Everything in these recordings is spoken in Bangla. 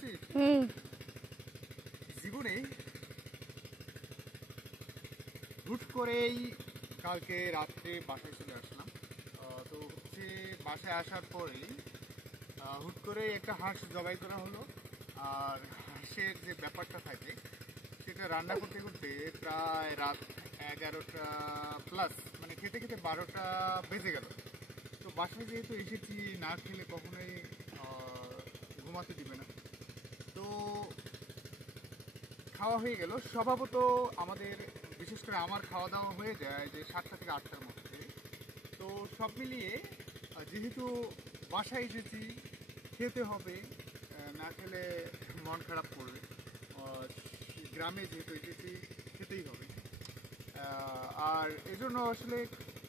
করছিস? জীবনে হুট করেই কালকে রাত্রে বাসায় চলে আসলাম। তো হচ্ছে বাসায় আসার পরেই হুট করে একটা হাঁস জবাই করা হলো। আর হাঁসের যে ব্যাপারটা থাকে সেটা রান্না করতে করতে প্রায় রাত 11টা প্লাস, মানে খেতে খেতে 12টা বেজে গেল। তো বাসায় যেহেতু এসেছি, না খেলে কখনোই ঘুমাতে দিবে না। তো খাওয়া হয়ে গেল। স্বভাবত আমাদের, বিশেষ করে আমার খাওয়া দাওয়া হয়ে যায় যে 7টা থেকে 8টার মধ্যে। তো সব মিলিয়ে যেহেতু বাসায় এসেছি, খেতে হবে, না খেলে মন খারাপ করবে। গ্রামে যেহেতু এসেছি, খেতেই হবে। আর এজন্য আসলে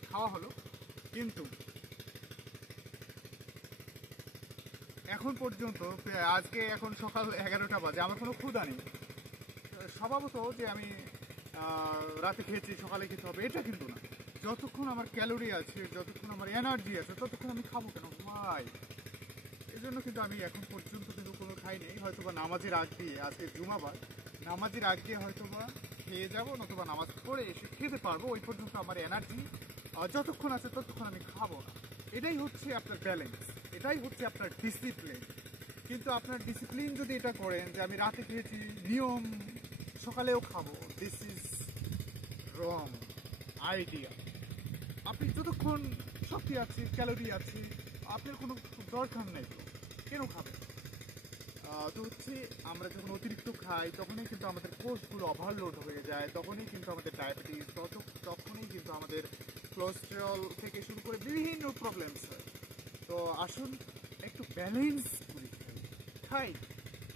খাওয়া হলো। কিন্তু এখন পর্যন্ত আজকে এখন সকাল 11টা বাজে, আমার কোনো ক্ষুধা নেই। স্বভাবত যে আমি রাতে খেয়েছি সকালে খেতে হবে এটা কিন্তু না। যতক্ষণ আমার ক্যালোরি আছে, যতক্ষণ আমার এনার্জি আছে, ততক্ষণ আমি খাবো কেন ভাই? এই জন্য কিন্তু আমি এখন পর্যন্ত কিন্তু কোনো খাই নেই। হয়তোবা নামাজের আগ দিয়ে, আজকে জুমাবার, নামাজের আগ দিয়ে হয়তোবা খেয়ে যাবো, নতুবা নামাজ পড়ে এসে খেতে পারবো। ওই পর্যন্ত আমার এনার্জি যতক্ষণ আছে ততক্ষণ আমি খাবো না। এটাই হচ্ছে আপনার ব্যালেন্স, এটাই হচ্ছে আপনার ডিসিপ্লিন। কিন্তু আপনার ডিসিপ্লিন যদি এটা করেন যে আমি রাতে খেয়েছি, নিয়ম সকালেও খাবো, দিস ইজ রং আইডিয়া। আপনি যতক্ষণ শক্তি আছে, ক্যালোরি আছে, আপনার কোনো দরকার নেই তো কেন খাবেন? তো হচ্ছে আমরা যখন অতিরিক্ত খাই তখনই কিন্তু আমাদের কোষগুলো ওভারলোড হয়ে যায়, তখনই কিন্তু আমাদের ডায়াবেটিস, তখনই কিন্তু আমাদের কোলেস্টেরল থেকে শুরু করে বিভিন্ন প্রবলেমস হয়। তো আসুন একটু ব্যালেন্স করি, খাই,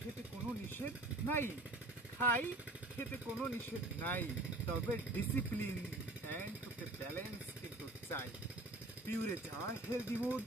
খেতে কোনো নিষেধ নাই, খাই, খেতে কোনো নিষেধ নাই, তবে ডিসিপ্লিন অ্যান্ড হচ্ছে ব্যালেন্স কিন্তু চাই। পিউরে যা হেলদি মুড